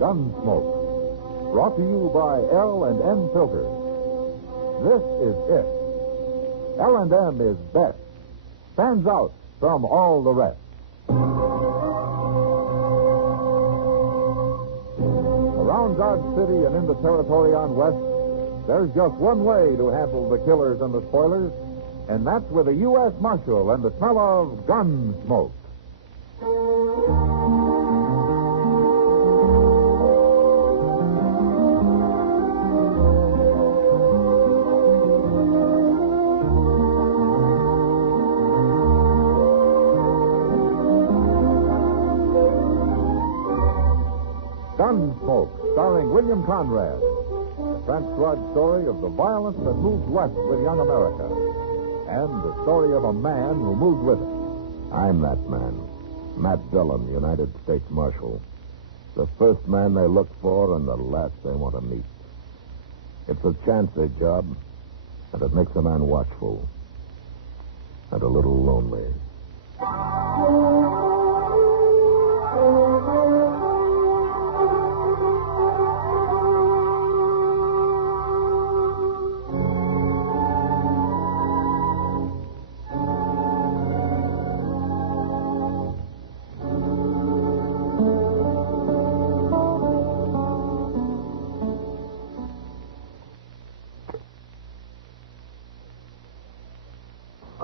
Gunsmoke. Brought to you by L&M Filters. This is it. L&M is best. Stands out from all the rest. Around Dodge City and in the territory on West, there's just one way to handle the killers and the spoilers, and that's with a U.S. Marshal and the smell of Gunsmoke. Gunsmoke, starring William Conrad. The transcribed story of the violence that moved west with young America. And the story of a man who moved with it. I'm that man. Matt Dillon, United States Marshal. The first man they look for and the last they want to meet. It's a chancy job, and it makes a man watchful. And a little lonely.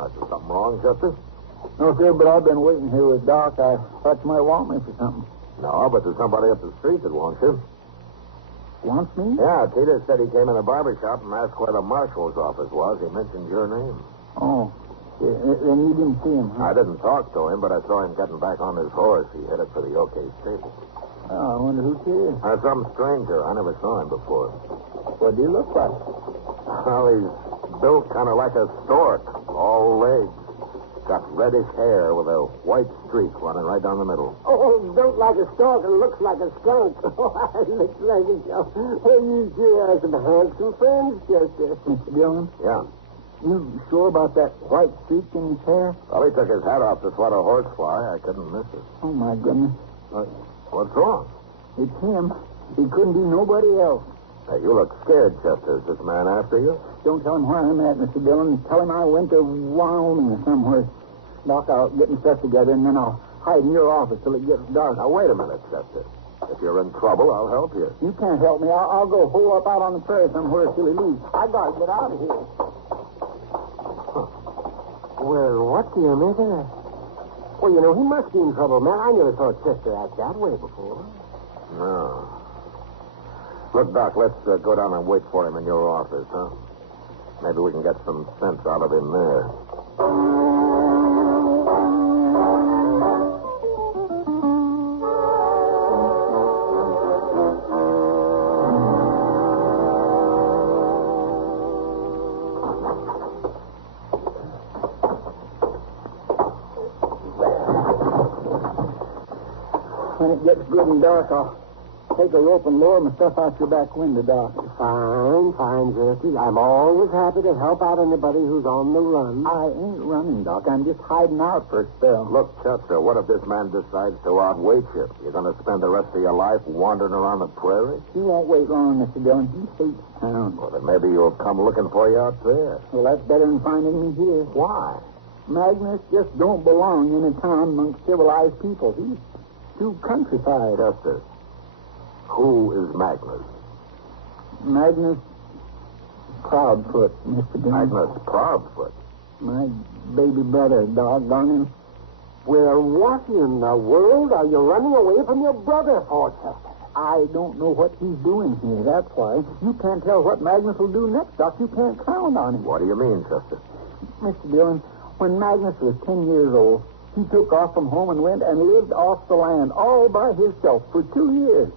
Is something wrong, Chester? No, sir, but I've been waiting here with Doc. I thought you might want me for something. No, but there's somebody up the street that wants you. Wants me? Yeah, Peter said he came in the barber shop and asked where the marshal's office was. He mentioned your name. Oh. Then you didn't see him, huh? I didn't talk to him, but I saw him getting back on his horse. He headed for the OK stable. Oh, I wonder who he is. Some stranger. I never saw him before. What do you look like? Well, he's built kind of like a stork. All legs. Got reddish hair with a white streak running right down the middle. Oh, built like a stork and looks like a skunk. Looks like a skunk. Well, you sure are some handsome friends, Chester. Mr. Dillon? Yeah. You sure about that white streak in his hair? Well, he took his hat off to swat a horsefly. I couldn't miss it. Oh, my goodness. What's wrong? It's him. He couldn't be nobody else. Hey, you look scared, Chester. Is this man after you? Don't tell him where I'm at, Mr. Dillon. Tell him I went to Wyoming or somewhere. Doc, I'll get my stuff together, and then I'll hide in your office till it gets dark. Now, wait a minute, Chester. If you're in trouble, I'll help you. You can't help me. I'll go hole up out on the prairie somewhere till he leaves. I gotta get out of here. Well, what do you make of that? Well, you know, he must be in trouble, man. I never saw Chester act that way before. No. Look, Doc, let's go down and wait for him in your office, huh? Maybe we can get some sense out of him there. When it gets good and dark, I'll take a rope and lower my stuff out your back window, Doc. Fine, Chester. I'm always happy to help out anybody who's on the run. I ain't running, Doc. I'm just hiding out for a spell. Look, Chester, what if this man decides to outweight you? You're going to spend the rest of your life wandering around the prairie? He won't wait long, Mr. Dillon. He hates town. Well, then maybe he'll come looking for you out there. Well, that's better than finding me here. Why? Magnus just don't belong in a town amongst civilized people. He's too countrified. Chester, who is Magnus? Magnus Proudfoot, Mr. Dillon. Magnus Proudfoot? My baby brother, doggone him. Well, what in the world are you running away from your brother for, Chester? I don't know what he's doing here, that's why. You can't tell what Magnus will do next, Doc. You can't count on him. What do you mean, Chester? Mr. Dillon, when Magnus was 10 years old, he took off from home and went and lived off the land all by himself for 2 years.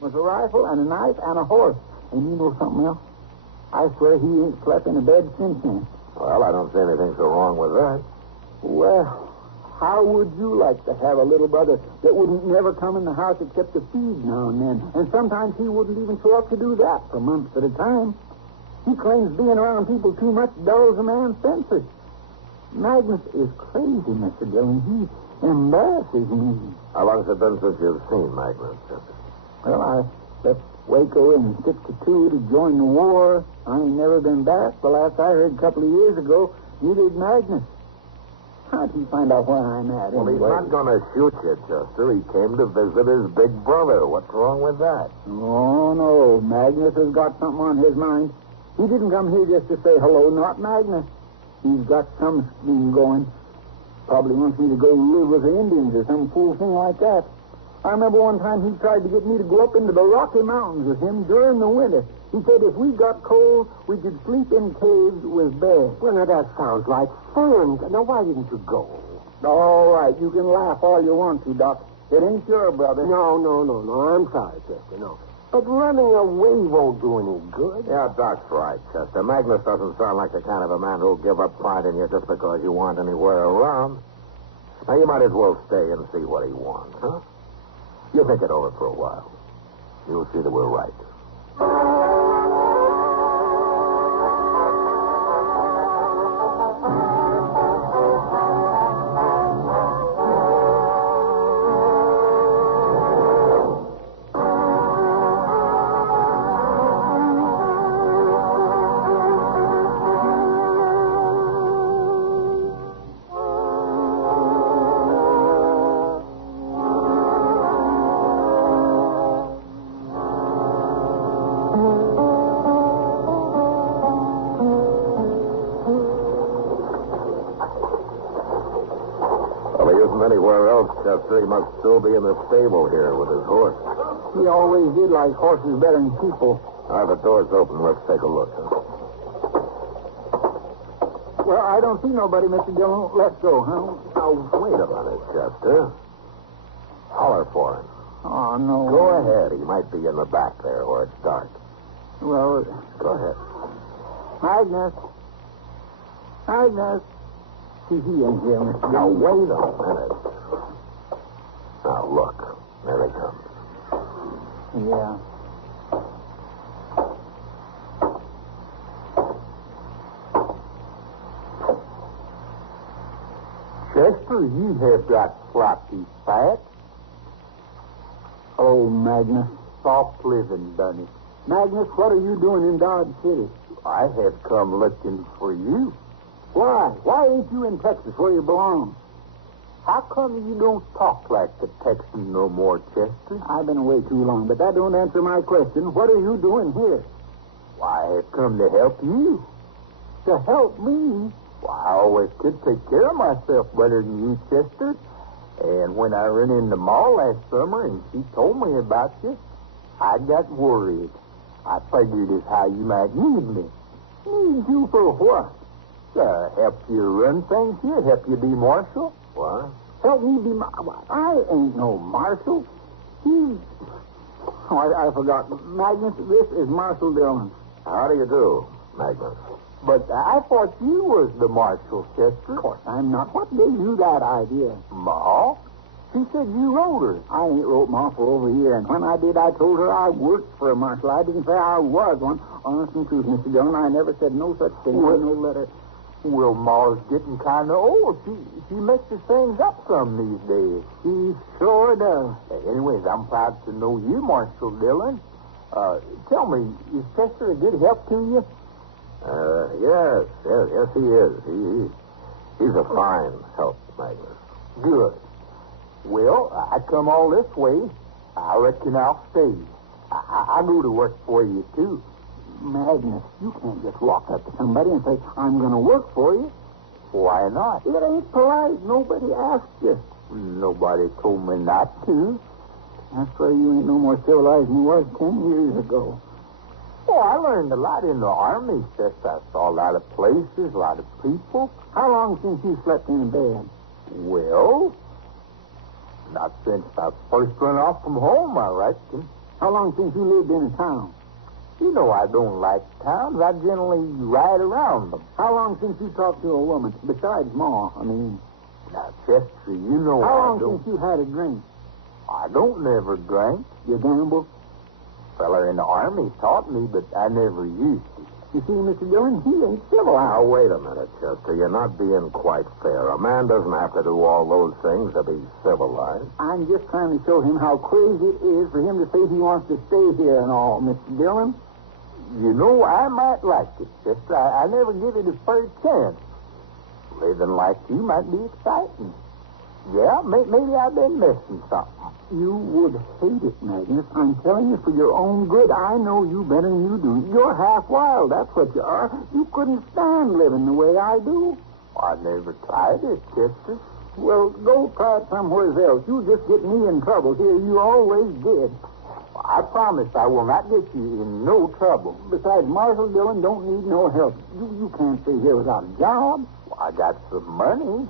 With a rifle and a knife and a horse. And you know something else? I swear he ain't slept in a bed since then. Well, I don't see anything so wrong with that. Well, how would you like to have a little brother that wouldn't never come in the house except to feed now and then? And sometimes he wouldn't even show up to do that for months at a time. He claims being around people too much dulls a man's senses. Magnus is crazy, Mr. Dillon. Embarrasses me. How long's it been since you've seen Magnus, Chester? Well, I left Waco in 62 to join the war. I ain't never been back. The last I heard a couple of years ago, neither did Magnus. How'd he find out where I'm at? Well, he's anyway? not going to shoot you, Chester. He came to visit his big brother. What's wrong with that? Oh, no. Magnus has got something on his mind. He didn't come here just to say hello, not Magnus. He's got some scheme going. Probably wants me to go live with the Indians or some fool thing like that. I remember one time he tried to get me to go up into the Rocky Mountains with him during the winter. He said if we got cold, we could sleep in caves with bears. Well, now, that sounds like fun. Now, why didn't you go? All right, you can laugh all you want to, Doc. It ain't your brother. No. I'm sorry, Chester, no. But running away won't do any good. Yeah, Doc's right, Chester. Magnus doesn't sound like the kind of a man who'll give up finding you just because you aren't anywhere around. Now, you might as well stay and see what he wants, huh? You think it over for a while. You'll see that we're right. Anywhere else, Chester. He must still be in the stable here with his horse. He always did like horses better than people. All right, the door's open. Let's take a look, huh? Well, I don't see nobody, Mr. Dillon. Let's go, huh? Now, wait a minute, Chester. Holler for him. Oh, no. Go ahead. He might be in the back there where it's dark. Well, Go ahead. Magnus. See, he ain't here, Mr. Now, Dillon. wait a minute. Now, look. There he comes. Yeah. Chester, you have got floppy fat. Oh, Magnus. Soft living, done it. Magnus, what are you doing in Dodge City? I have come looking for you. Why? Why ain't you in Texas where you belong? How come you don't talk like the Texan no more, Chester? I've been away too long, but that don't answer my question. What are you doing here? Why, I have come to help you. To help me? Well, I always could take care of myself better than you, Chester. And when I ran in the mall last summer and she told me about you, I got worried. I figured as how you might need me. Need you for what? Help you run things here, help you be marshal. What? Help me be I ain't no marshal. He's... Oh, I forgot. Magnus, this is Marshal Dillon. How do you do, Magnus? But I thought you was the marshal, Chester. Of course I'm not. What gave you that idea? Ma? She said you wrote her. I ain't wrote Ma for over a year, and when I did, I told her I worked for a marshal. I didn't say I was one. Honest and truth, Mr. Dillon, I never said no such thing. Well, no letter. Well, Ma's getting kind of old. She mixes things up some these days. She sure does. Anyways, I'm proud to know you, Marshal Dillon. Tell me, is Chester a good help to you? Yes, he is. He's a fine help, Magnus. Good. Well, I come all this way. I reckon I'll stay. I go to work for you, too. Magnus, you can't just walk up to somebody and say, I'm going to work for you. Why not? It ain't polite. Nobody asked you. Nobody told me not to. That's why you ain't no more civilized than you was 10 years ago. Oh, I learned a lot in the Army, Chester. I saw a lot of places, a lot of people. How long since you slept in bed? Well, not since I first run off from home, I reckon. How long since you lived in a town? You know I don't like towns. I generally ride around them. How long since you talked to a woman? Besides Ma, I mean. Now, Chester, you know How I long don't... since you had a drink? I don't never drink. You gamble? Feller in the Army taught me, but I never used it. You see, Mr. Dillon, he ain't civilized. Now, wait a minute, Chester. You're not being quite fair. A man doesn't have to do all those things to be civilized. I'm just trying to show him how crazy it is for him to say he wants to stay here and all, Mr. Dillon. You know, I might like it, Chester. I never give it a fair chance. Living like you might be exciting. Yeah, maybe I've been missing something. You would hate it, Magnus. I'm telling you for your own good. I know you better than you do. You're half wild, that's what you are. You couldn't stand living the way I do. I never tried it, Chester. Well, go try it somewhere else. You just get me in trouble here. You always did. I promise I will not get you in no trouble. Besides, Marshal Dillon don't need no help. You can't stay here without a job. Well, I got some money.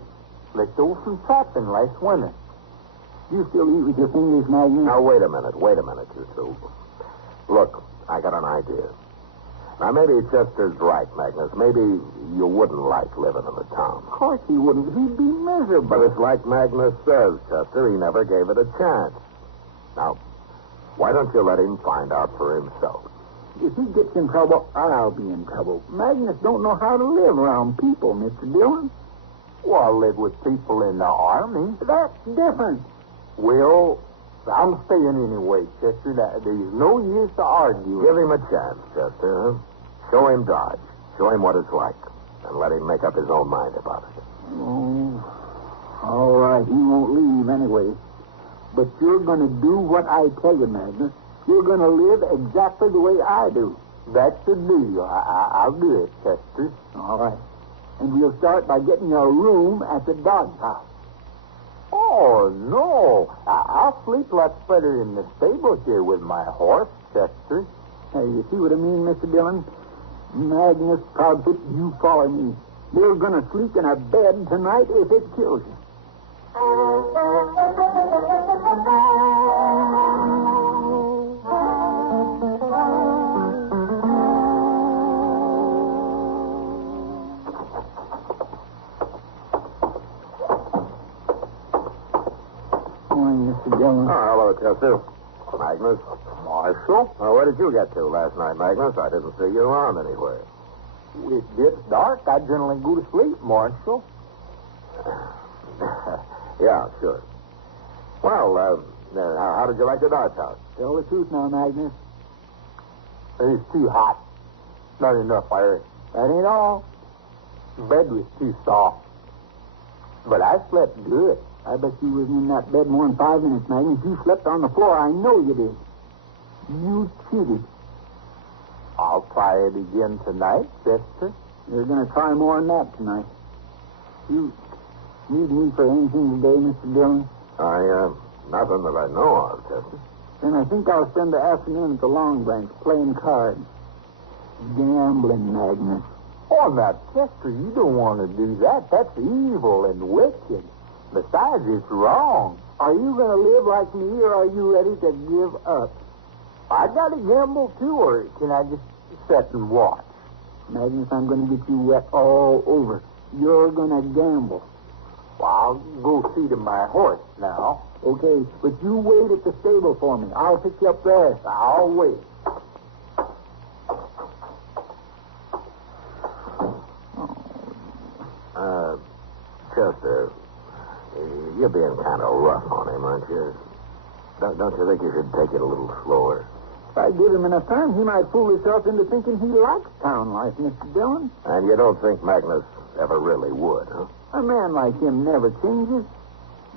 Let's go some trapping last winter. You still eat with your fingers, Magnus? Now, wait a minute, you two. Look, I got an idea. Now, maybe Chester's right, Magnus. Maybe you wouldn't like living in the town. Of course he wouldn't. He'd be miserable. But it's like Magnus says, Chester. He never gave it a chance. Now, why don't you let him find out for himself? If he gets in trouble, I'll be in trouble. Magnus don't know how to live around people, Mr. Dillon. Well, I live with people in the army. That's different. Well, I'm staying anyway, Chester. There's no use to argue. Give him a chance, Chester. Show him Dodge. Show him what it's like. And let him make up his own mind about it. Oh, all right. He won't leave anyway. But you're going to do what I tell you, Magnus. You're going to live exactly the way I do. That's the deal. I'll do it, Chester. All right. And we'll start by getting you a room at the Dodge house. Oh, no. I'll sleep lots better in the stable here with my horse, Chester. Hey, you see what I mean, Mr. Dillon? Magnus Proudfoot, you follow me. You're going to sleep in a bed tonight if it kills you. Morning, Mr. Dillon. Oh, hello, Chester. Magnus. Marshal? Where did you get to last night, Magnus? I didn't see you around anywhere. It gets dark. I generally go to sleep, Marshal. Yeah, sure. Well, how did you like the Dodge house? Tell the truth now, Magnus. It's too hot. Not enough air. That ain't all. The bed was too soft. But I slept good. I bet you wasn't in that bed more than 5 minutes, Magnus. You slept on the floor. I know you did. You cheated. I'll try it again tonight, Chester. You're going to try more than that tonight. You need me for anything today, Mr. Dillon? Nothing that I know of, Chester. Then I think I'll spend the afternoon at the Long Branch playing cards. Gambling, Magnus. Oh, now, Chester, you don't want to do that. That's evil and wicked. Besides, it's wrong. Are you going to live like me, or are you ready to give up? I got to gamble, too, or can I just sit and watch? Magnus, I'm going to get you wet all over. You're going to gamble. Well, I'll go see to my horse now. Okay, but you wait at the stable for me. I'll pick you up there. I'll wait. Chester, you're being kind of rough on him, aren't you? Don't you think you should take it a little slower? If I give him enough time, he might fool himself into thinking he likes town life, Mr. Dillon. And you don't think Magnus ever really would, huh? A man like him never changes.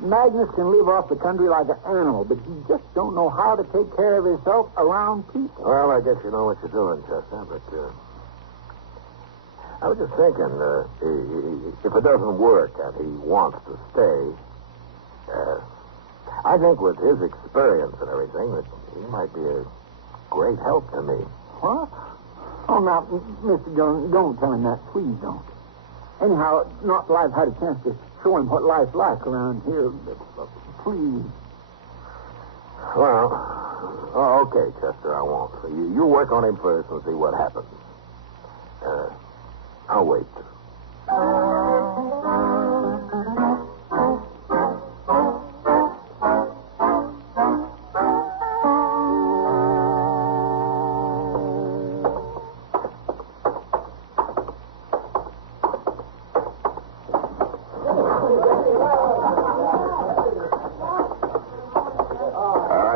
Magnus can live off the country like an animal, but he just don't know how to take care of himself around people. Well, I guess you know what you're doing, Chester, but I was just thinking, if it doesn't work and he wants to stay, I think with his experience and everything that he might be a great help to me. What? Oh, now, Mr. Dillon, don't tell him that. Please don't. Anyhow, not till I've had a chance to show him what life's like around here. Please. Well, okay, Chester, I won't. You work on him first and see what happens. I'll wait.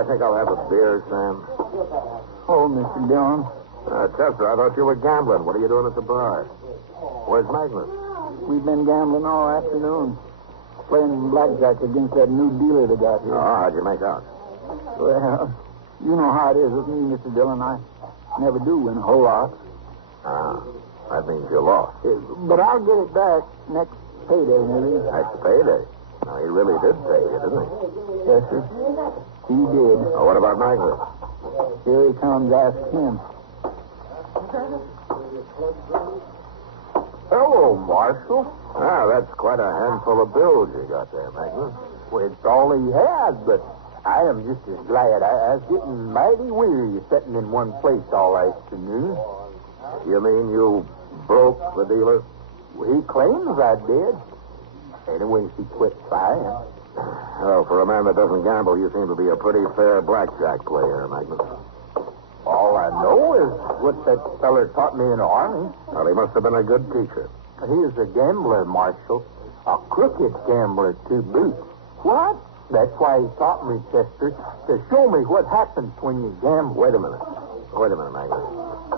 I think I'll have a beer, Sam. Oh, Mr. Dillon. Chester, I thought you were gambling. What are you doing at the bar? Where's Magnus? We've been gambling all afternoon. Playing blackjack against that new dealer they got here. Oh, how'd you make out? Well, you know how it is with me, Mr. Dillon. I never do win a whole lot. That means you lost. But I'll get it back next payday, maybe. Next payday. Now, he really did pay you, didn't he? Yes, sir. He did. Oh, what about Magnus? Here he comes. Ask him. Hello, Marshal. That's quite a handful of bills you got there, Magnus. Well, it's all he had, but I am just as glad. I was getting mighty weary sitting in one place all afternoon. You mean you broke the dealer? Well, he claims I did. Anyway, he quit trying. Oh, for a man that doesn't gamble, you seem to be a pretty fair blackjack player, Magnus. All I know is what that feller taught me in the Army. Well, he must have been a good teacher. He was a gambler, Marshal. A crooked gambler, to boot. What? That's why he taught me, Chester, to show me what happens when you gamble. Wait a minute, Magnus.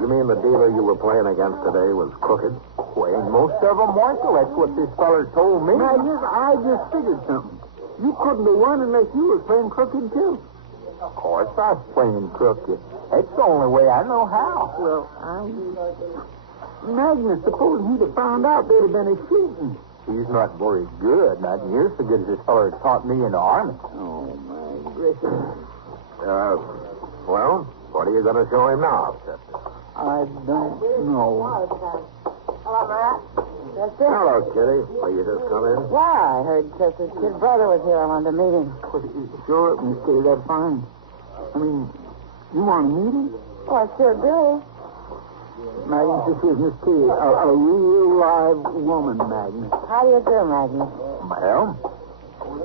You mean the dealer you were playing against today was crooked? Well, ain't most of them, Marshal. That's what this feller told me. Magnus, I just figured something. You couldn't have won unless you was playing crooked, too. Of course I was playing crooked. That's the only way I know how. Well, Magnus, suppose he'd have found out there'd have been a shooting. He's not very good. Not near so good as this feller taught me in the Army. Oh, my gracious. Well, what are you going to show him now, Chester? I don't know. Hello, Matt. Chester? Hello, Kitty. Will you just come in? Yeah, I heard Chester's kid brother was here. I wanted to meet him. Sure, Miss Kitty, that's fine. I mean, you want to meet him? Oh, I sure do. Magnus, this is Miss Kitty, a real live woman, Magnus. How do you do, Magnus? Ma'am?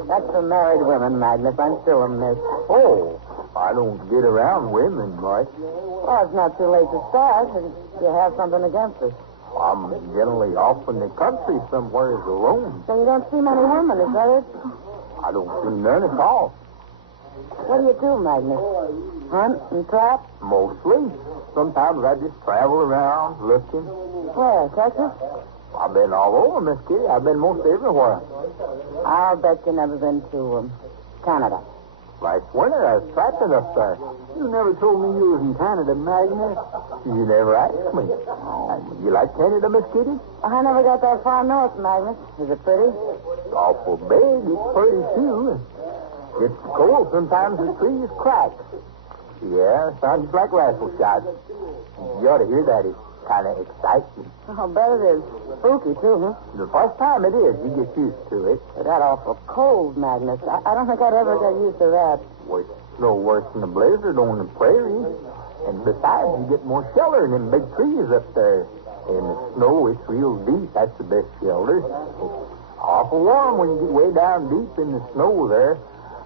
That's for married women, Magnus. I'm still a miss. Oh, I don't get around women much. Oh, it's not too late to start. If you have something against us. I'm generally off in the country somewhere alone. So you don't see many women, is that it? I don't see none at all. What do you do, Magnus? Hunt and trap? Mostly. Sometimes I just travel around looking. Where, Texas? I've been all over, Miss Kitty. I've been most everywhere. I'll bet you never been to Canada. Last winter, I was trapping up there. You never told me you was in Canada, Magnus. You never asked me. You like Canada, Miss Kitty? I never got that far north, Magnus. Is it pretty? It's awful big. It's pretty, too. It's cold. Sometimes the trees crack. Yeah, sounds like rifle shots. You ought to hear that. It's kind of exciting. I'll bet it is. Spooky, too, huh? The first time it is, you get used to it. But that awful cold, Magnus. I don't think I'd ever get used to that. Well, it's no worse than a blizzard on the prairie. And besides, you get more shelter in them big trees up there. In the snow, it's real deep. That's the best shelter. It's awful warm when you get way down deep in the snow there.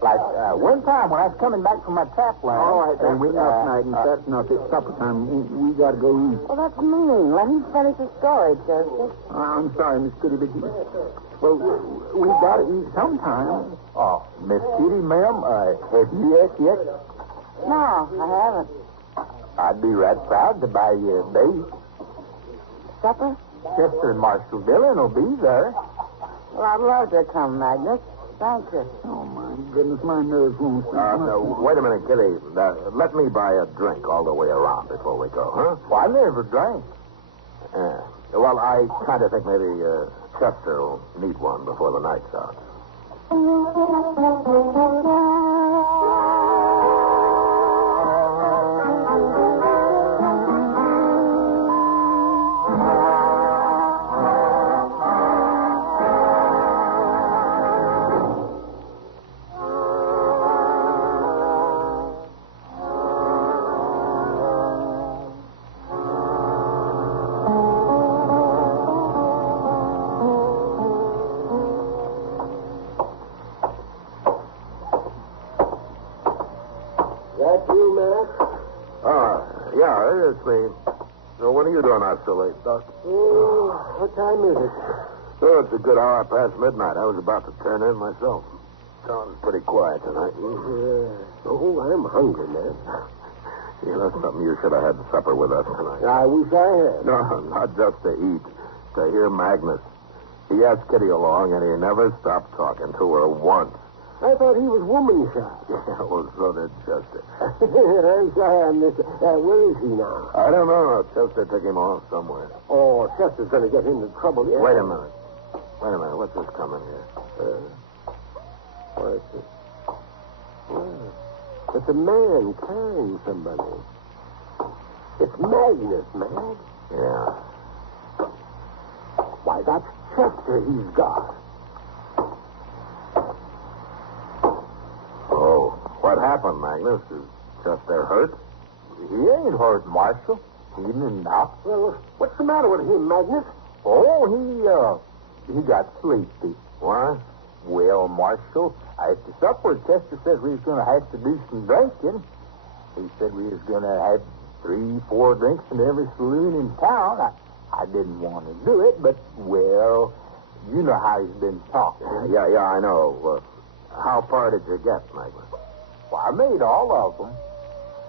Like one time when I was coming back from my trap line. All right, that's enough, Magnus. That's enough. It's supper time. We got to go eat. Well, that's mean. Let him finish his story, Chester. I'm sorry, Miss Kitty, but we've got to eat sometime. Oh, Miss Kitty, ma'am, have you asked yet? No, I haven't. I'd be right proud to buy you a bait. Supper? Chester and Marshal Dillon will be there. Well, I'd love to come, Magnus. Thank you. Oh, my goodness, my nerves won't stop. Wait a minute, Kitty. Let me buy a drink all the way around before we go, huh? Well, I never drank. Well, I kind of think maybe Chester will need one before the night's out. Yeah, it's me. So what are you doing out so late, Doc? What time is it? Oh, it's a good hour past midnight. I was about to turn in myself. Sounds pretty quiet tonight. Oh, I'm hungry, man. You know something, you should have had supper with us tonight. I wish I had. No, not just to eat. To hear Magnus. He asked Kitty along, and he never stopped talking to her once. I thought he was woman shy. Yeah, well, so did Chester. I'm sorry I missed it. Where is he now? I don't know. Chester took him off somewhere. Oh, Chester's going to get into trouble. Yeah. Wait a minute. What's this coming here? What is it? It's a man carrying somebody. It's Magnus, man. Yeah. Why, that's Chester he's got. Oh, what happened, Magnus? Is Chester hurt? He ain't hurt, Marshal. He didn't knock. Well, what's the matter with him, Magnus? Oh, he got sleepy. What? Well, Marshal, after supper, Chester said we was going to have to do some drinking. He said we was going to have 3-4 drinks in every saloon in town. I didn't want to do it, but, well, you know how he's been talking. Yeah, I know. How far did you get, Magnus? Well, I made all of them.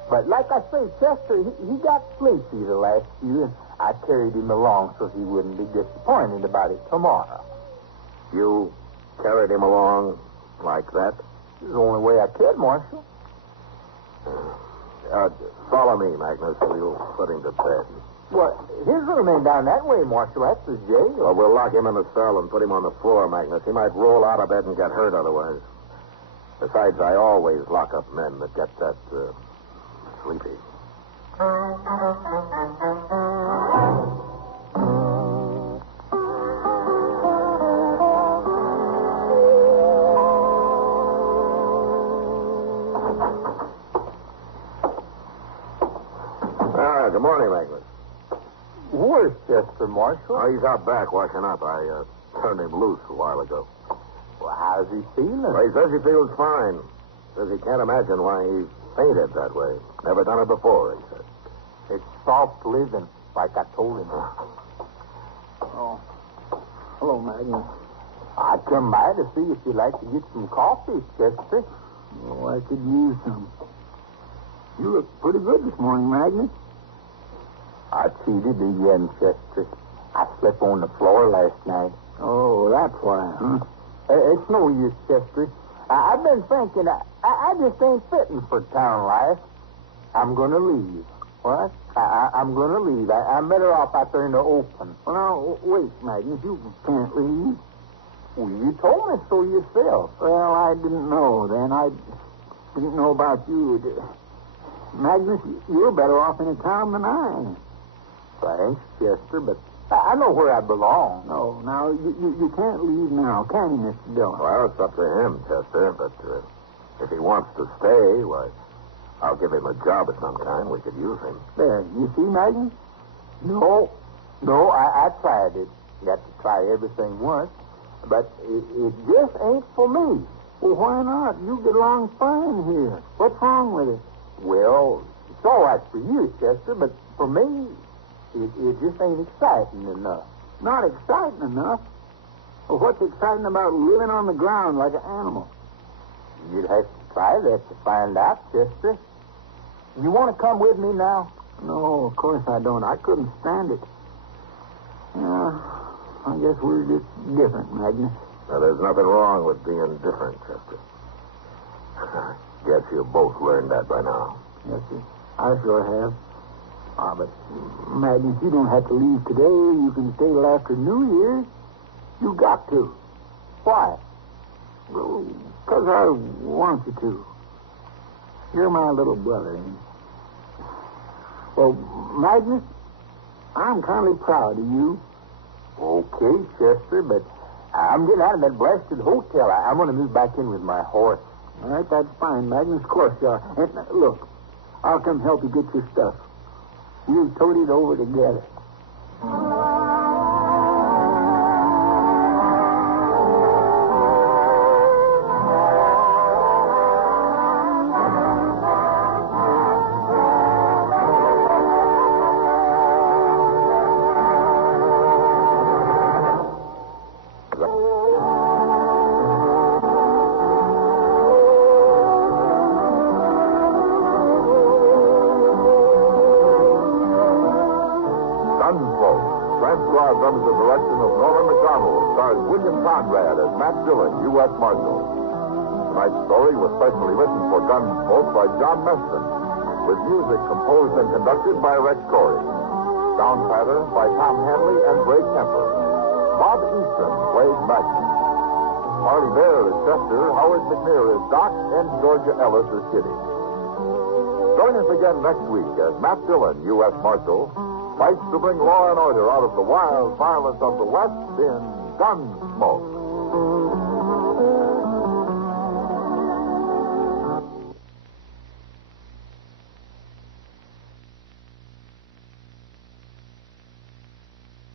But like I say, Chester, he got sleepy the last few, and I carried him along so he wouldn't be disappointed about it tomorrow. You carried him along like that? This is the only way I could, Marshal. Follow me, Magnus. We'll put him to bed. Well, his room ain't down that way, Marshal. That's the jail. Well, we'll lock him in the cell and put him on the floor, Magnus. He might roll out of bed and get hurt otherwise. Besides, I always lock up men that get that, sleepy. Good morning, Magnus. Where's Chester, Marshal? Oh, he's out back washing up. I turned him loose a while ago. Well, how's he feeling? Well, he says he feels fine. Says he can't imagine why he fainted that way. Never done it before, he said. It's soft living, like I told him. Oh. Hello, Magnus. I come by to see if you'd like to get some coffee, Chester. Oh, I could use some. You look pretty good this morning, Magnus. I cheated again, Chester. I slept on the floor last night. Oh, that's why, huh? It's no use, Chester. I've been thinking, I just ain't fitting for town life. I'm going to leave. What? I'm going to leave. I'm better off out there in the open. Well, now, wait, Magnus. You can't leave. Well, you told me so yourself. Well, I didn't know then. I didn't know about you. Magnus, you're better off in a town than I am. Thanks, Chester, but I know where I belong. No, now, you can't leave now, can you, Mr. Dillon? Well, it's up to him, Chester, but if he wants to stay, why, I'll give him a job of some kind. We could use him. There, you see, Magnus? No, I tried it. You got to try everything once, but it just ain't for me. Well, why not? You get along fine here. What's wrong with it? Well, it's all right for you, Chester, but for me, it just ain't exciting enough. Not exciting enough? Well, what's exciting about living on the ground like an animal? You'd have to try that to find out, Chester. You want to come with me now? No, of course I don't. I couldn't stand it. I guess we're just different, Magnus. Now, there's nothing wrong with being different, Chester. Guess you both learned that by now. Yes, sir. I sure have. But, Magnus, you don't have to leave today. You can stay till after New Year's. You got to. Why? Well, because I want you to. You're my little brother, ain't you? Well, Magnus, I'm kind of proud of you. Okay, Chester, but I'm getting out of that blasted hotel. I'm going to move back in with my horse. All right, that's fine, Magnus. Of course you are. And, look, I'll come help you get your stuff. We'll tote it over together. under the direction of Norman MacDonnell, stars William Conrad as Matt Dillon, U.S. Marshal. Tonight's story was specially written for Gunsmoke by John Meston, with music composed and conducted by Rex Corey. Sound pattern by Tom Hanley and Ray Kemper. Bob Easton played Magnus. Parley Baer is Chester, Howard McNear is Doc, and Georgia Ellis is Kitty. Join us again next week as Matt Dillon, U.S. Marshal, fights to bring law and order out of the wild violence of the West in Gunsmoke.